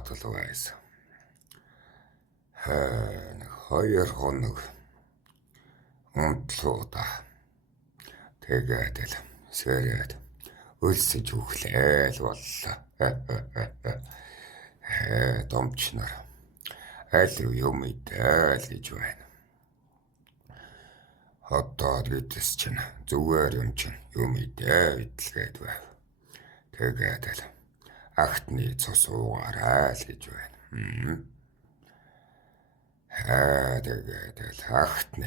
гатал байсан. Хоёр хоног унтлууда. Тэгээд л сэрээд өлсөж өглөөл боллоо. Домч нар аль юм идэл гэж байна. Одоо гэдэс чинь зүгээр юм идэл идэлгээд байв. Тэгээд л ахтны цус уугаарай л гэж байна. Тэгээд л ахтны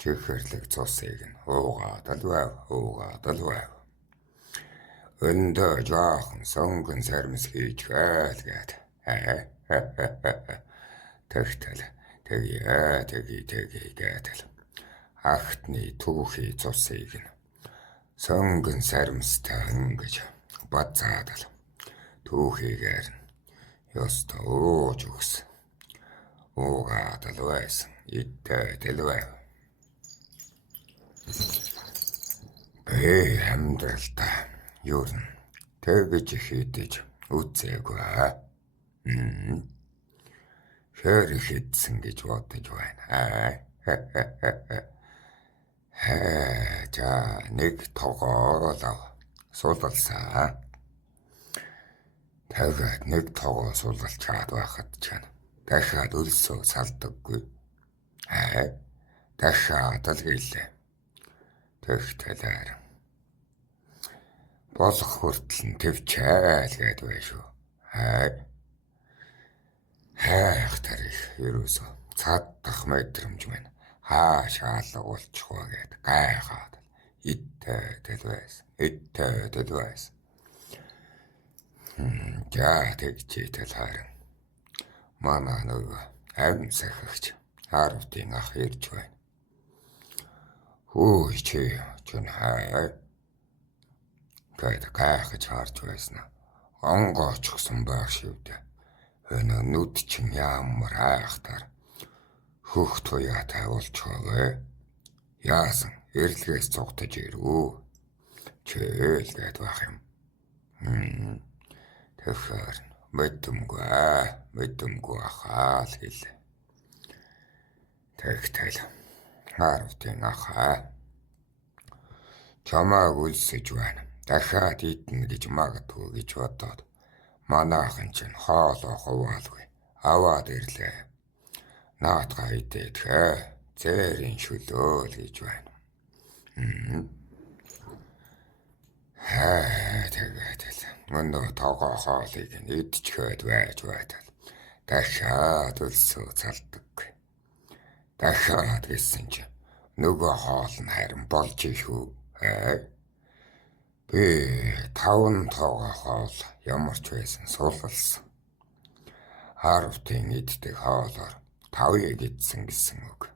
чихэрлэг цусыг нь уугаад л байв. Өндөө жоохон сонгон сармс хийж байл гээд. Тэгтэл тэгээ гэдэл ахтны түүхий цусыг нь сонгон сармстай ингэж бацаад л түүхийгээр нь ёстой ууж өгсөн. Уугаад л байсан. Идэл байв. Амьдралдаа юу н тэгж хийдэж үзээгүй. Хэр хийдсэн гэж бодож байна. За нэг тогоол суулгалсан. Тэгээд нэг тогоо суулгалчаад байхад чана дахиад өлсөө салдаггүй. Дахиад л гэлээ. Тэгтэл болох хүртэл нь твчээл гээд байна шүү. Хайхтар их ерөөсөө цаддах мэдрэмж байна. Хаашаа л уулчих вэ гээд гайхаад идэл байсан. За тэгчээтэл харин манай нөгөө амь сахигч Харавтын ах ирж байна. Хөөе чи хай. Тэгээд гайхаж харж байсан. Онгоочгсон байх шивдэ. Өнөө нүд чинь ямар айхтар хөх туяа тавуулчихвэ. Яасан эрлэгээс цугтаж ирүү. Чээл гээд байх юм. Тэгэхээр мэдэмгүй ахаа л хэлээ. Тэгтэл Харавтын ахаа чамааг үлсэж байна. Дахиад идэнэ гэж магадгүй гэж бодоод манайхан чинь хоолоо хуваалгүй аваад ирлээ. Наатгаа идээдхээ зээрийн шүлөөл гэж байна. Тэгээд л өнөө тогоо хоолыг нь идчихээд байж байтал дахиад өлсөө салдаггүй. Дахиад гэсэн чинь нөгөө хоол нь харин болж шүү. Би 5 тогоо хоол ямар ч байсан суулгалсан. Харавтын иддэг хоолоор 5-ыг идсэн гэсэн үг.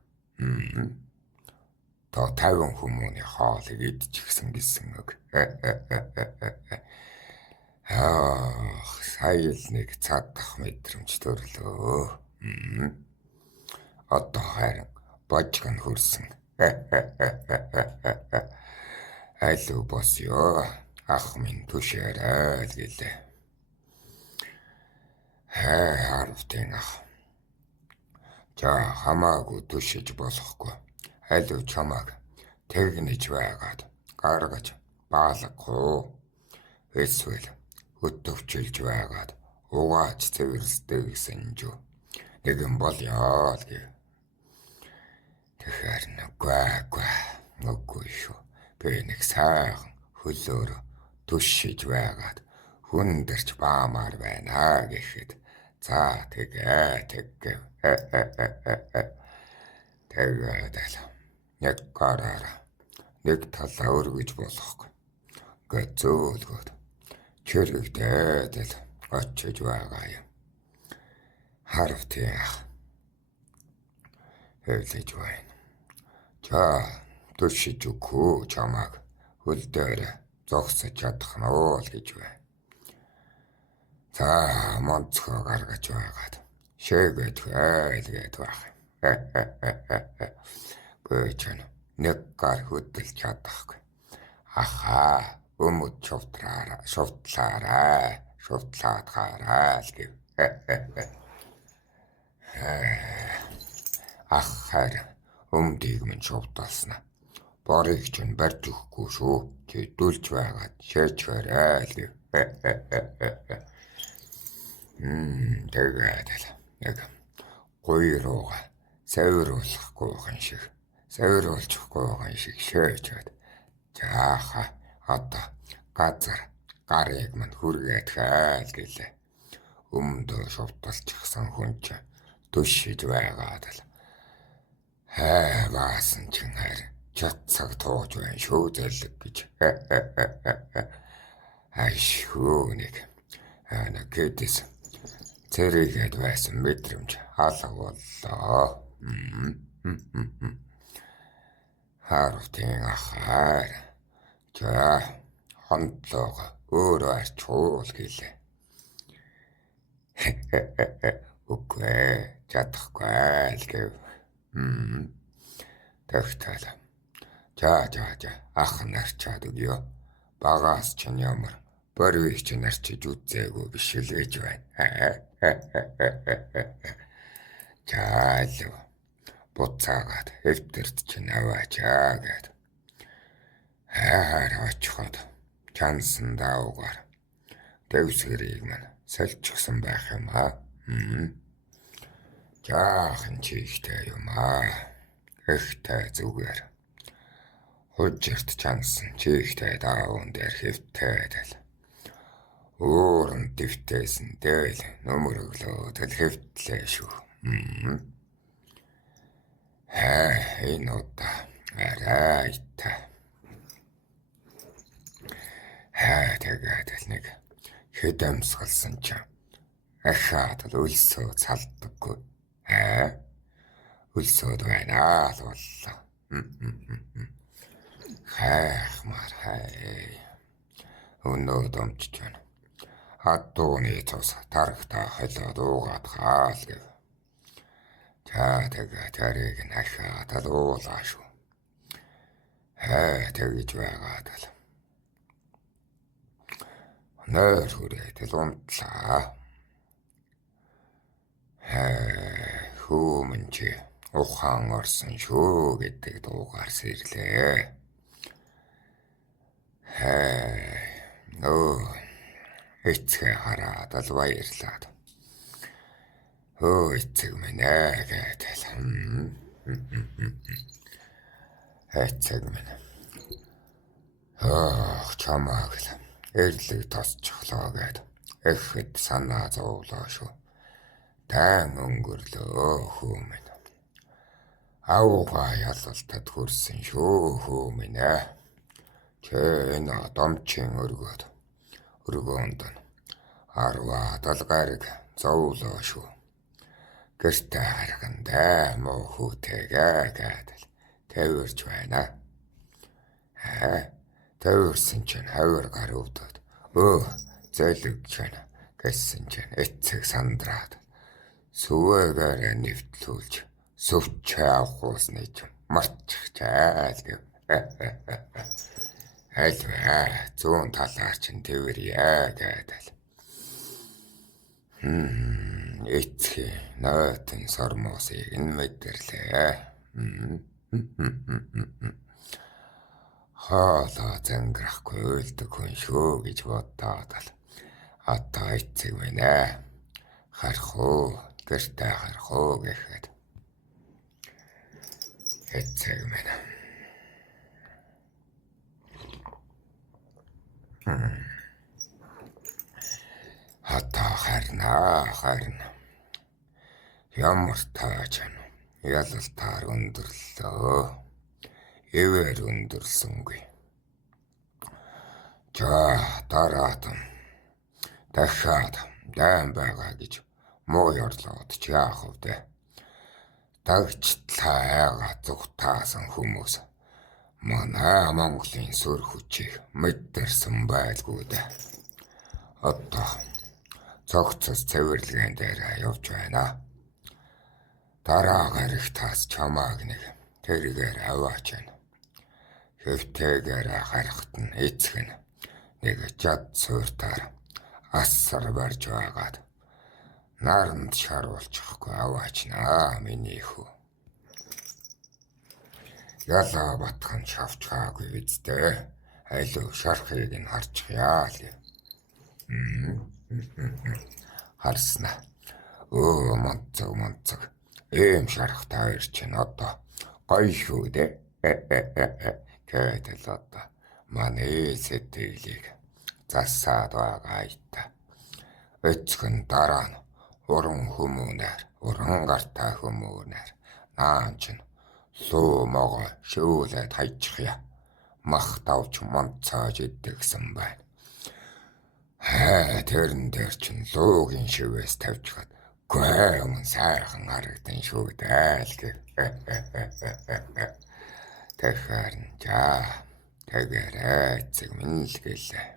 То 50 хүмүүний хоолыг идчихсэн гэсэн үг. Сая л нэг цадах мэдрэмж төрлөө. Одоо харин божг нь хөрсөн. Алуу босё. Ах минь түшээрэй л гэлээ. Харавтын ах. За хамаагүй түшиж болохгүй. Алуу чамааг тэгнэж байгаад гаргаж баалгахгүй. Эсвэл өтөвчилж байгаад угааж цэвэрлэдэг гэсэн жоо. Нэгэн болёо л гэв. Тэгэхээр нүггүй шүү. Би нэг сайхан хөлөөр түшиж байгаад хүн дэрч баамаар байна гэхэд за тэгээд л нэг гараараа нэг талаа өргөж болохгүй. Гэт зөөлгөөд чирэгдээд л очиж байгаа юм. Харавтын ах хэлж байна. За түшиж өгөө чамааг хөл дээр зогсож чадах нь уу л гэж байна. За монцгоо гаргаж байгаад шээгээд хайлгээд байх. Бөөчөн нэг гар хөдөлж чадахгүй. Ахаа өмөд шувтлаарай л гэв. Ах харин өмдийг минь шувталснаа. Борыг чинь барьж өгөхгүй шүү. Чидүүлж байгаад шээчгээрэй л гэв. Тэгээд л яг гоё руугаа савируулахгүй байгаа шиг шээчгээд. Жааха одоо газар гарыг мань хүргээд хайл гэлээ. Өмдөө шувталчихсан хүн чинь төшиж байгаад л баасан чин харин чацаг тууж байна шүү зэлэг гэж. Айшгүй нэг гэдэс цэрэгээд байсан мэдрэмж алга боллоо. Харвтын ахаар за хондлоогоо өөрөө арчуул гэлээ. Үгүй чадахгүй л гэв. Тэгтэл за ах нарчаад өгөө. Багаас ч ямар борвиг ч нарчиж үзээгүй биш л гэж байна. Чаал буцаагаад эвдэрт чинь аваачаа гэд. Очиход чансан дааугаар дэвсгэрийг мань салчихсан байх юм аа. Жаахан чихтэй юм аа. Ихтэй зүгээр. Хужирт чансан чихтэй даавн дээр хэвтээдэл. Ууран дэвтээсэн дээл нөмөрөглөө тэл хэвтлээ шүү. Энэ удаа арайтай. Тэгээд л нэг хэдэмсгалсан ч ахаад л өлсөө цалдаггүй. Өлсөөд байна л боллоо. Хайхмаар хай. Өнөө домчж байна. Адууны цус тархтаа холоод уугаад хаал гэв. Тэгээд тэрийг нь ахаад л уулаа шүү. Тэгж байгаад л нойр хүрээд л унтлаа. Хүмүн чи ухаан орсон шүү гэдэг дуугаар сэрлээ. Эцгээ хараад л баярлаад. Эцэг минь гэдэл. Эцэг минь. Чамааг л эрлэг тосчихлоо гэд. Эхэд санаа зовлоо шүү. Дан өнгөрлөө хүү минь. Аугаа ялалтад хүрсэн шүү хүү минь. Чэна домчин өргөөнд нь 10 гариг зовлоо шүү. Гэртээ харгандаа муу хүүтэйгээ гэдэл тавирч байна. Тавирсан чинь хавар гар өвдөд. Зэлэг чинь гэсэн чинь эцэг сандраад. Сүвэгээр нэвтлүүлж сүвчээ авахуусны чинь марчихчаал гэв. Альваа зүүн талаар чинь тэрвэрье гэдэл. Эцгийн нойтон сормосыг нь мэдэрлээ. Хаалаа зангирахгүй уйлдаг хүн шүү гэж бодоод л одоо эцэг минь харах уу гэртээ харах уу гэхэд эцэг минь одоо харна. Ямар тааж ялалтаар өндөрлөө. Эвэр өндөрсөнгүй. За дараад дахиад дайм байгаа гэж муу ёрлоод ч яах вэ? Дагчлаа айгаа зүгтаасан хүмүүс манай Монголын сүр хүчийг мэдэрсэн байлгүй дээ. Одоо цогцос цэвэрлэгэн дээр явж байна. Дараагаар их тас чамааг нэг тэргээр аваач байна. Хэвтэйгээр харахт нь эцэг нь нэг жад сууртаар асар барж байгаад Наранд шааруулчихгүй аваачнаа миний хүү. Ялаа батхан шавчгаагүй үсттэй. Айлуу шархыг нь харчихъя л. Харснаа. Өө монцог. Ийм шархтай хоёр чинь одоо гоё шүү дээ. Гэтэл одоо манай сэтгэлийг засаад байгаа итаа. Эцгэн дараа нь уран гартай хүмүүнээр наан чинь луу могоо шүүлээд хайчихъя. Махтавч монцоож идэгсэн байна. Тэрэн дээр чинь луугийн шивээс тавьчихад гүй өмнө сайхан харагдан шүү дээ л гэв. Тэгэхээр тэгээрээ эцэг минь л гэлээ.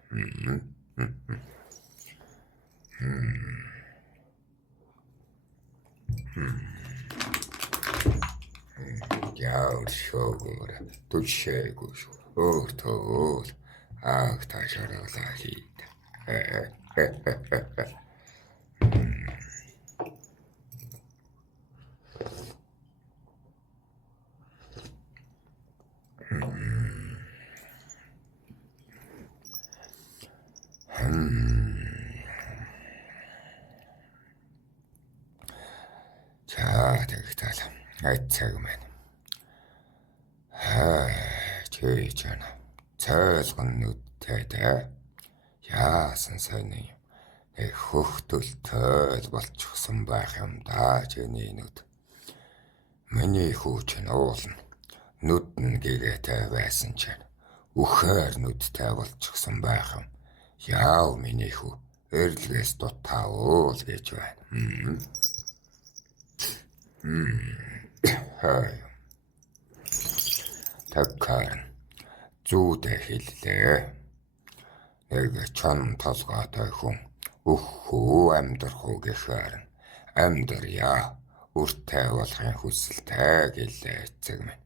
Яавар шоогоор түшээгүй шүү. Өөртөө аах таашаарлаа хийд. Тэгтэл эцэг минь. Чийчана цайлган нүдтэй дээ. Яасан сайн юм. Хөхтөлтэй болчихсон байх юм да чиний нүд. Миний хүүч нь уулна. Нүд нь гэгээтэй байсан чинь үхээр нүдтэй болчихсон байх юм. Яав миний хүү эрлэгээс дутаавал гэж байна. Тэгэхээр зүүдэ хэллээ. Нэг чон толгойтой хүн өхөө амьдрах уу гэхээр амьдрья. Үртэй болохын хүсэлтэй гэлээ эцэг минь.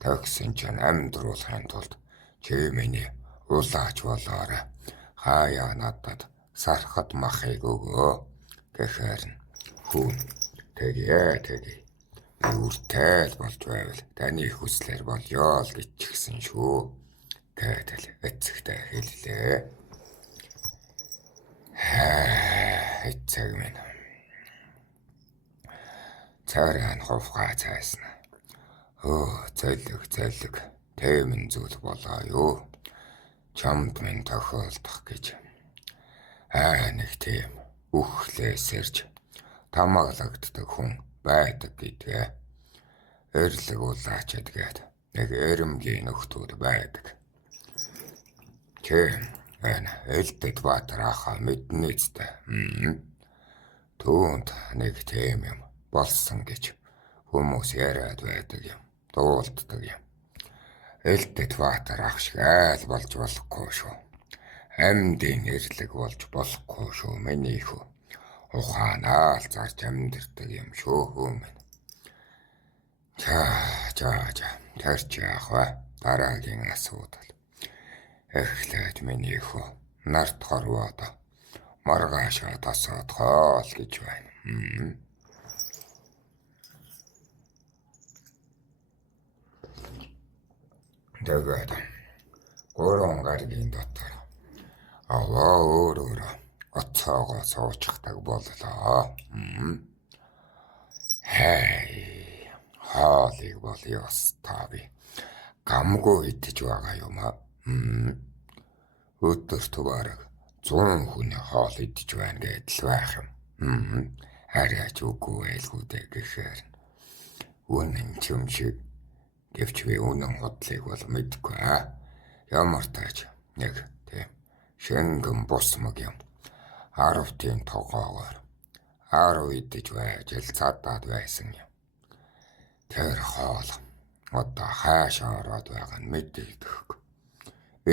Тэгсэн чинь амьдруулахын тулд чи миний улаач болоорой. Хаяа надад сархад махыг өгөө гэхээр хүн тэгээ. Үртэй л болж байвал таны хүслээр болёо л гिचгсэн шүү. Гэтэл эцэгтэй хэллээ. Эцэг минь. Царайн хувгаа цайсна. Зэлэг. Тэмэн зүйл болоо юу. Чамд минь тохиолдох гэж. Нэг тийм үхлээсэрж тамаглагддаг хүн байдаг гэдгээ. Эрлэг улаач эдгээд нэг эрэмгийн нөхдүүд байдаг. Элдэд Баатар ахаа мэднэ зү. Түүнд нэг тийм юм болсон гэж хүмүүс яриад байдаг юм. Дуулддаг юм. Элдэд Баатар ах шиг айл болж болохгүй шүү. Амьдын эрлэг болж болохгүй шүү миний хүү. Ухаанаа л зарж амьдэрдэг юм шүү хүү минь. Тэр чи яах вэ? Дараагийн асуудал. Эхлээд миний хүү нарт хорвоод маргаашаа тасаад хоол гэж байна. Тэгээд гурван гаригийн дотор аваа өөр оцоогоо суучихдаг боллоо. Хаалыг бол ёстави. Гамгүй идэж байгаа юм аа. Өдөрт бараг 100 хүний хоол идэж байна гэдэл байх юм. Хараач үгүй байлгүй дээ гэхээр үнэн юм шиг. Гэвч би үнэн хотлыг бол мэдгүй аа. Ямар тааж нэг тийм шэнгэн босмог юм. 10-ийн тогоогоор 10 идэж байж цадаад байсан юм. Тэр хоол одоо хаашаа ороод байгаа нь мэдэгдэхгүй.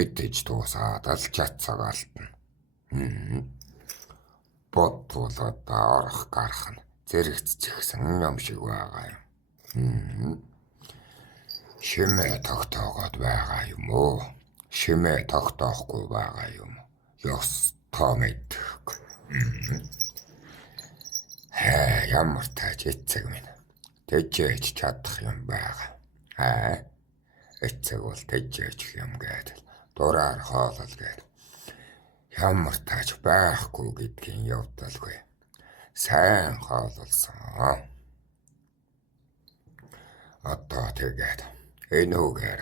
Идэж дуусаад л чацаг алтна. Бодвол одоо орох гарах нь зэрэгцчихсэн юм шиг байгаа юм. Шимээ тогтоогоод байгаа юм уу? Шимээ тогтоохгүй байгаа юм. Ёс тоо мэдхгүй. Ямар тааж эцэг минь. Тэжээж чадах юм байгаа. Эцэг бол тэжээж юм гэдэг. Дураар хоолол гэдэг. Ямар тааж байхгүй гэдгийг явдалгүй. Сайн хоололсон. Одоо тэгээд энүүгээр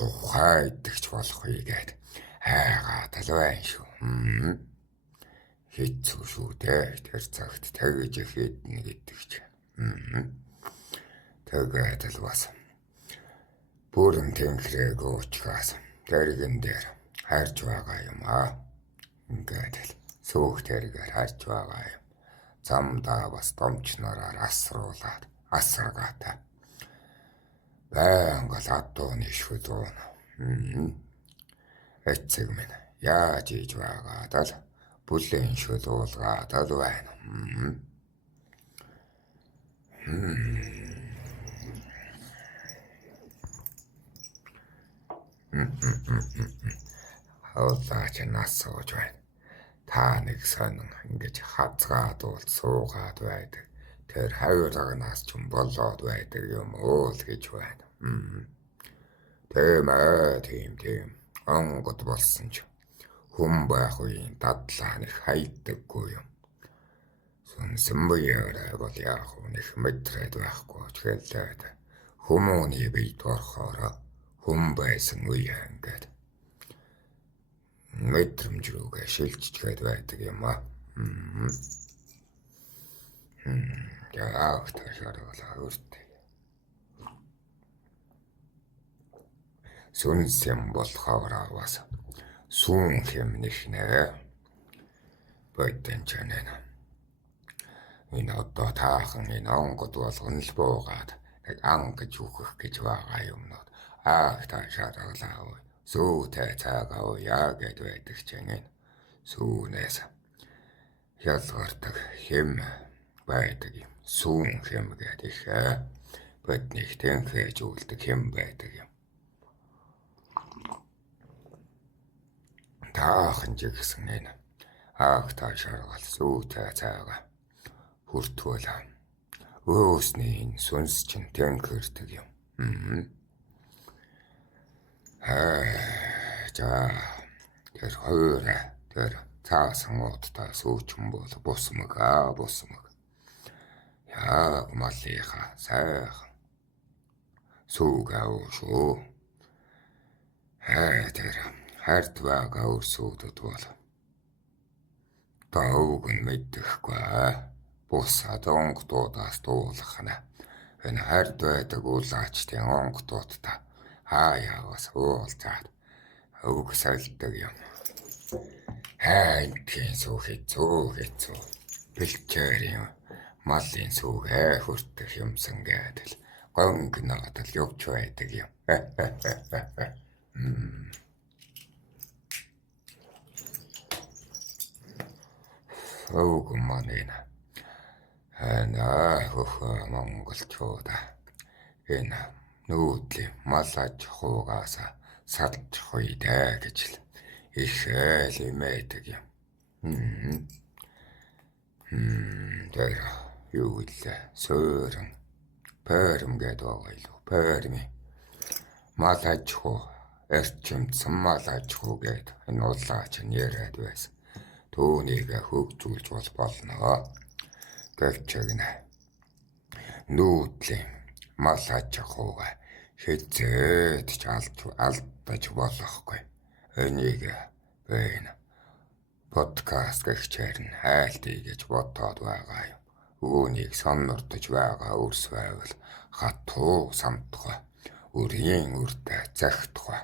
ухаа идэгч болохгүй гээд хайгаад л байна шүү. Хэцүү шүү дээ. Тэр цагт тэгж хийднэ гэдэг чинь. Тэгээд л бас бүрэн тэнхрэг уучгаас тэрэгэн дээр харж байгаа юм аа. Ингээд л сүүх тэргээр харж байгаа юм. Замдаа бас домчнороор асаргаатай. Байнга л адууны шүлүүн. Эцэг минь яаж ийж байгаад л бүлээн шүлүүлгаад л байна. Хавлаач нас сууж байна. Та нэг сонин ингэж хацгаад уул суугаад байдаг. Тэр хавирганаас ч болоод байдаг юм уу л гэж байна. Тийм. Онгод болсон ч хүн байх үеийн дадлаа нэг хайдаггүй юм. Сүнсэн буяараа бол яах вэ? Нэг мэдрээд байхгүй ч гэлээд хүмүүний бийд орохоор хүн байсан үе ингээд мэдрэмж рүүгээ шилжчихэд байдаг юм аа. Яах ташаараа өртөө. Сүнсэн болохоор бас сүүн хэмнэх нэ. Байтэн чанаа. Энэ одоо таахан энэ онгод болгон л буугаад нэг ангаж үхэх гэж байгаа юмнууд. Ташаараа сүүтэй цагаа яа гэд байдаг чинь сүүнээс ялгардаг хэм байдаг юм. Сүүн хэм гэдэг бидний тэнхэж үлдэг хэм байдаг юм. Таахан ч гэсэн энэ таашааргал сүүтэй цагаа хүртвэл өөсний энэ сүнс чинь тэнхэрдэг юм. Тэр хоёр тэр цаасан удаа сүүчэн бол бусмаг. Яг малынхаа сайхан сүүгээ шүү. Тэр хард байгаа өрсөдөд бол таог нь мэдэхгүй. Бус онгодоодаас дуулах нь энэ хард байдаг улаачтын онгодоодтай хаяагаас уулзаад өгсөлдөг юм. Хайнтын сүү хэцүү. Бэлчээрийн малын сүүгээ хүртэх юмсан гэдэл гонгноод л явж байдаг юм. Өвгөн маань монголчуудаа энэ нүүдлийн мал аж ахуйгаас салж хуйдаа гэж л их л имээдэг юм. Тэр юу илээ сөөрөн пэрм гэдэг байгаа илүү пэрми мал аж ахуй эрчимдсэн мал аж ахуй гэдэг энэ улаач нь яриад байсан. Түүнийг хөгжүүлж болно. Гэвчэгнэ нүүдлийн мал аж ахуйг хэзээд ч алдаж болохгүй. Энийг бэйн подкаст гэгчээр нь хайлтыг гэж бодоод байгаа юм. Үүнийг сонирдож байгаа өрс байвал хатуу самтгай. Үрийн үрдэ захтгай.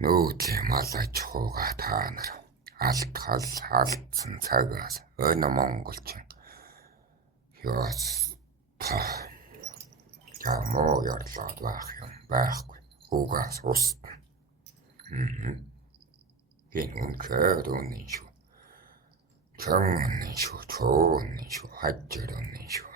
Нүүдлийн мал аж ахуйга та нар алдсан цагаас энэ монголчин ёс ямоо ярлаад байх юм байхгүй. Угаас устна. Энэ үнхээр үнэн шүү. Чон үнэн шүү, хажир үнэн шүү.